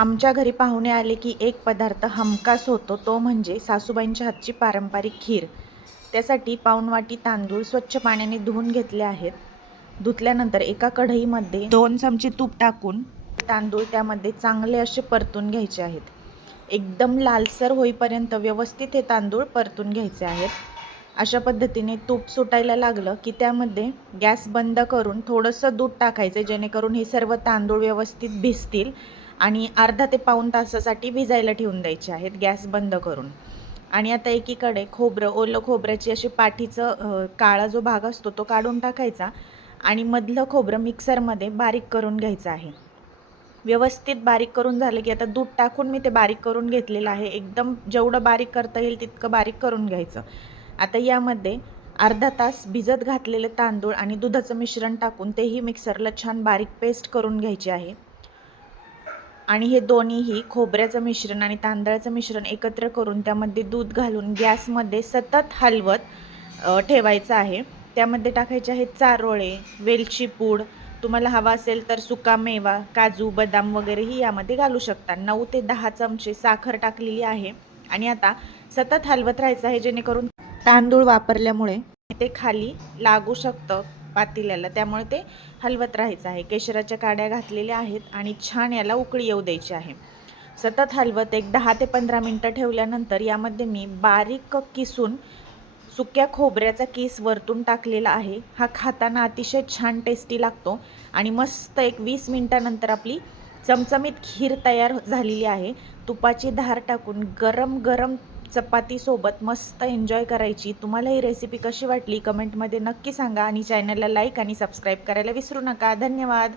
आमच्या घरी पाहुणे आले की एक पदार्थ हमखास होतो, तो म्हणजे सासूबाईंच्या हातची पारंपरिक खीर. त्यासाठी पाऊण वाटी तांदूळ स्वच्छ पाण्याने धुवून घेतले आहेत. धुतल्यानंतर एका कढईमध्ये 2 चमचे तूप टाकून तांदूळ त्यामध्ये चांगले असे परतून घ्यायचे आहेत. एकदम लालसर होईपर्यंत व्यवस्थित हे तांदूळ परतून घ्यायचे आहेत. अशा पद्धतीने तूप सुटायला लागलं की त्यामध्ये गॅस बंद करून थोडंसं दूध टाकायचं, जेणेकरून हे सर्व तांदूळ व्यवस्थित भिजतील आणि अर्धा ते पाऊण तासासाठी भिजायला ठेवून द्यायचे आहेत गॅस बंद करून. आणि आता एकीकडे खोबरं, ओलं खोबऱ्याची अशी पाठीचं काळा जो भाग असतो तो काढून टाकायचा आणि मधलं खोबरं मिक्सरमध्ये बारीक करून घ्यायचं आहे. व्यवस्थित बारीक करून झालं की आता दूध टाकून मी ते बारीक करून घेतलेलं आहे. एकदम जेवढं बारीक करता येईल तितकं बारीक करून घ्यायचं. आता यामध्ये अर्धा तास भिजत घातलेले तांदूळ आणि दुधाचं मिश्रण टाकून तेही मिक्सरला छान बारीक पेस्ट करून घ्यायची आहे. आणि हे दोन्हीही खोबऱ्याचं मिश्रण आणि तांदळाचं मिश्रण एकत्र करून त्यामध्ये दूध घालून गॅसमध्ये सतत हलवत ठेवायचं आहे. त्यामध्ये टाकायचे आहेत चारोळे, वेलची पूड, तुम्हाला हवा असेल तर सुका मेवा, काजू, बदाम वगैरेही यामध्ये घालू शकता. 9 ते 10 चमचे साखर टाकलेली आहे आणि आता सतत हलवत राहायचं आहे, जेणेकरून तांदूळ वापरल्यामुळे ते खाली लागू शकतं पातेल्याला, त्यामुळे ते हलवत राहायचं आहे. केशराच्या काड्या घातलेल्या आहेत आणि छान याला उकळी येऊ द्यायची आहे. सतत हलवत एक 10 ते 15 मिनटं ठेवल्यानंतर यामध्ये मी बारीक किसून सुक्या खोबऱ्याचा किस वरतून टाकलेला आहे. हा खाताना अतिशय छान टेस्टी लागतो आणि मस्त एक 20 मिनटानंतर आपली चमचमीत खीर तयार झालेली आहे. तुपाची धार टाकून गरम गरम चपातीसोबत मस्त एन्जॉय करायची. तुम्हाला ही रेसिपी कशी वाटली कमेंटमध्ये नक्की सांगा आणि चॅनलला लाईक आणि सबस्क्राईब करायला विसरू नका. धन्यवाद.